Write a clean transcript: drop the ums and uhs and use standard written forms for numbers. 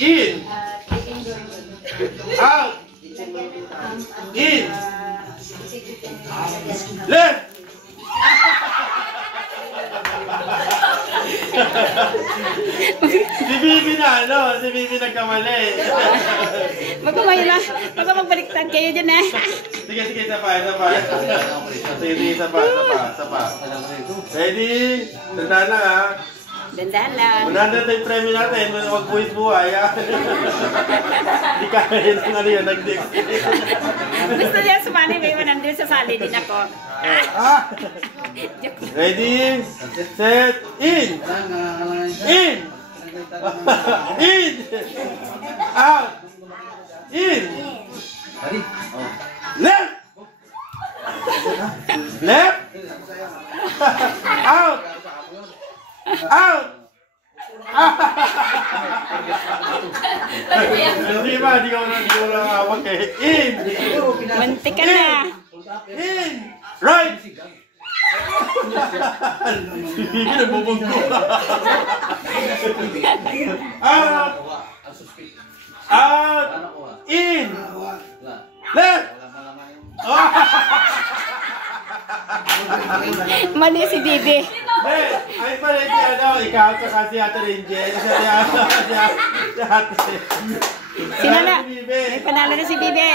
In. Out. In. Left. Si Bibi na, ano? Si Bibi nagkamali. Baka magbaliktad kayo dyan eh. Sige, isa pa. Sige, isa pa. Ready? Tandaan na ha. Dandan lang. 100 na yung premyo natin. Huwag buhay ha. Hindi kaya yun ang ano yun. Gusto niya sumali, may 100 sasali din ako. Ready? Set. In. In. In. Out. In. Left. Left. Out. Out. Hindi ba? Hindi ko lang awag eh. In. Mantik ka na. In. Right. Hindi nagbubunggo. Out. Out. In. Left. Mali si Bibi. Ay pala si ano, ikaw kasi Ate Rinjen. Si Ate. Sino na? May panalo na si Bibi.